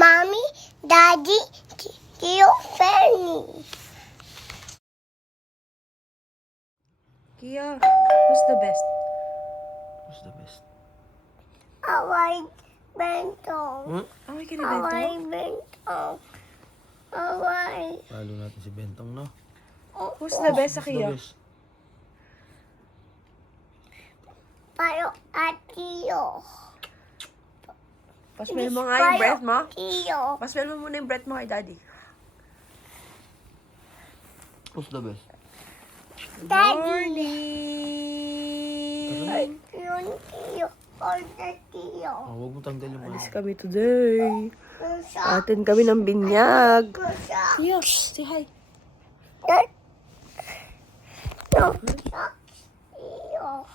Mommy, Daddy, Tio, Fanny. Kia, who's the best? Who's the best? Away bento. Away ka ni Away Bento? bento. Away. Palo natin si Bentong, no? Who's the best sa Who's the Kia? best? Payo at Tio. Pasmell mo nga yung breath mo. Tio. Pasmell mo muna yung breath mo kay Daddy. Who's the best? Daddy. Morning! Yun, Tio. Or the Tio. Oh, huwag mo tanggalin mo. Alis kami today. Kusa. Atin kami ng binyag. Kusa. Kia, say hi. No. Tio.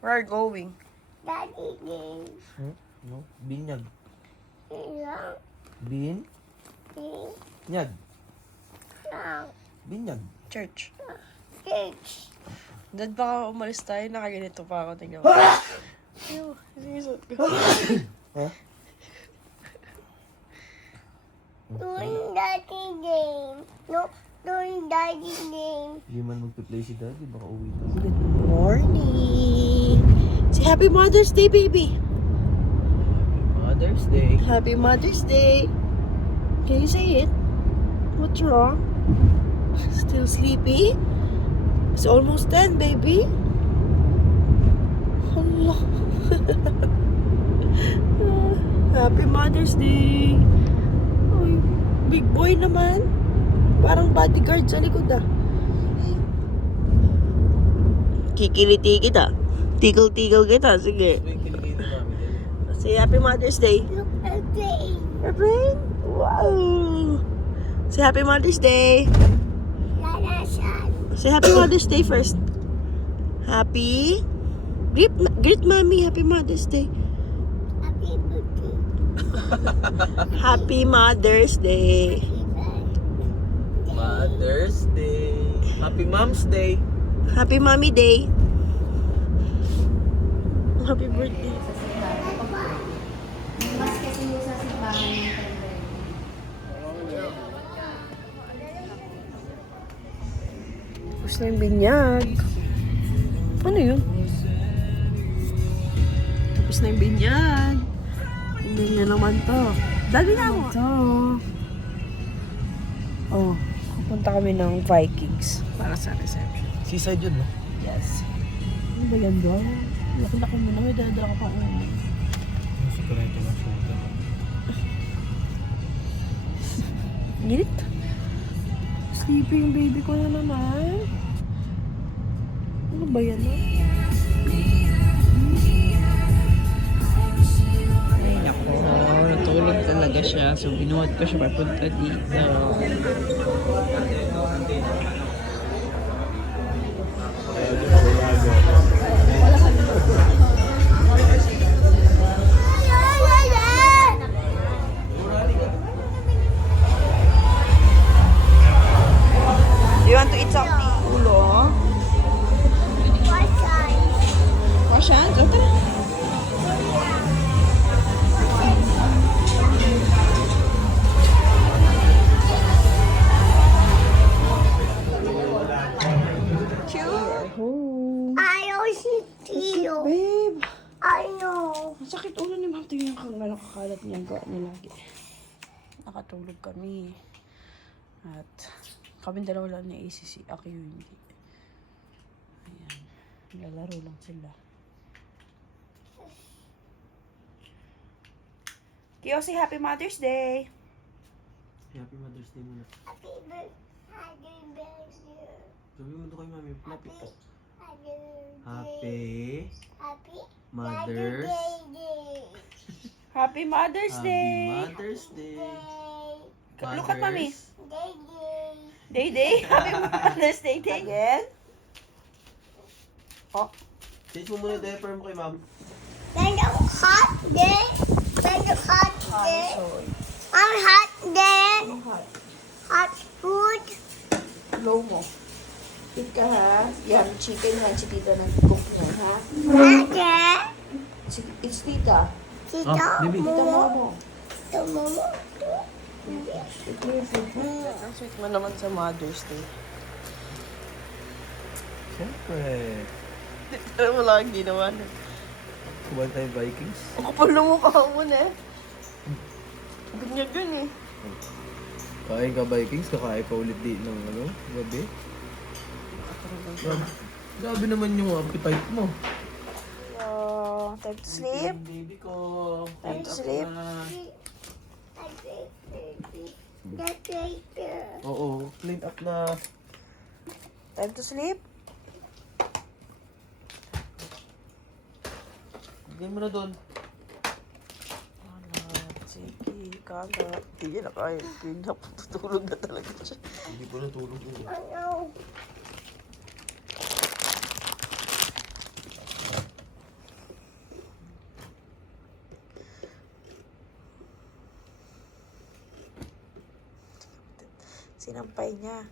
Where are you going? Daddy game. No? Binyag. Ilang. Bin? Nyag. Ilang. Binyag. Church. Kids. Dad, baka umalis tayo, nakaganito pa ako. Tingnan mo. Ew, sinisot ko. Ha? Doing daddy game. No, doing daddy game. Hindi man magpe-play si Daddy, baka uwi na. Good morning! Say Happy Mother's Day, baby! Mother's Day. Happy Mother's Day! Can you say it? What's wrong? Still sleepy? It's almost 10, baby. Allah. Happy Mother's Day! Ay, big boy naman. Parang bodyguard sa likod ah. Kikiliti kita. Tigil-tigil kita. Sige. Ito yung kiligay na namin. Say Happy Mother's Day. Look at game. Airplane? Wow! Say Happy Mother's Day. Lalasan. Say Happy Mother's Day first. Happy? Greet Mommy. Happy Mother's Day. Happy birthday. Happy Mother's Day. Mother's Day. Happy Mom's Day. Happy Mommy Day. Happy birthday. Mas kasi yung sa simbahan ng kalendar. Tapos na yung binyag. Ano yun? Tapos na yung binyag. Hindi niya naman to. Dali na mo. Ito. Oh, pupunta kami ng Vikings para sa reception. Seaside yun, no? Yes. Ano ba yan doon? Laki-laki mo na. May dadala ka pa. Kasi ko na ito ng suga. Init. Sleepy yung baby ko na naman. Ano ba yan? Ay, naku. Natulog talaga siya. So, binuhat ko siya papunta dito. Do you want to eat something? Ulo? Wash hands? Okay. Sure. Home. Ayaw si Tio. Babe, I know. ang sakit ulo ni Ma'am. Tingnan kung nakakalat niya. Gawa niya lagi. Nakatulog kami. At kami dalawa lang ni ACC. Ako yung hindi. Ayan. Lalaro lang sila. Kiyosi, Happy Mother's Day! Happy Mother's Day muna. Happy birthday. Sabi mo doon kay Mami, lapit po. Happy. Happy Happy. Mother's Happy Mother's Happy Day! Mother's Day. Look at Mami. Mothers. Day Day! Happy Mother's Day Day! Again? Oh, Change mo muna yung diaper mo kay Ma'am. Then the hot day. Then the hot day. sorry. I'm hot then. Hot. Hot food. Low mo. Eat ka ha. Yan, chicken yan. Si tita nag-cook niya, ha? Ate. It's tita. Tito. baby. Tita mo Mo. mo. Ito, mama. Ang sweet mo naman sa Mother's Day. Siyempre. Pero wala kang ginawa na. Kumain tayo Vikings. Ang kapal na mukha mo na eh. Binyag yun eh. Kain ka Vikings, kakain ka ulit di ng gabi. Grabe naman yung appetite mo. Time to sleep. Baby ko. Time to sleep. That's right there. Oo, clean up na. Time to sleep. Bigyan mo na doon. Sige, kalat. Hindi na kaya. Pinapatutulog na talaga siya. Hindi ko natulog yun. Ano? Sinampay niya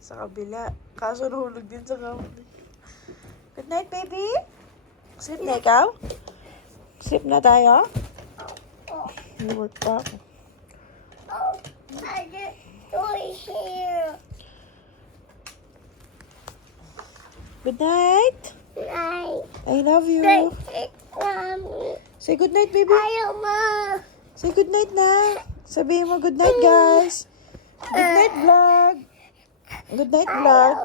sa kabila. Kaso nahulog din sa kabila. Good night, baby. Sleep na ikaw? Sleep na tayo? Work pa ako. Oh, I just toy here. Good night. Night. I love you. Mommy. Say good night, baby. Ayaw, ma. Say good night na. Sabihin mo good night, guys. Good night, vlog. Good night, vlog.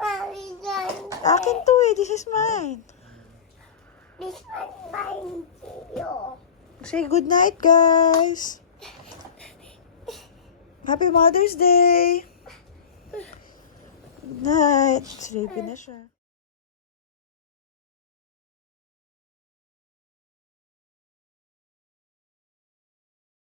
Mommy, done. Akin to eh. This is mine. This one mine to you. Say good night, guys. Happy Mother's Day. Good night. Sleepy na siya.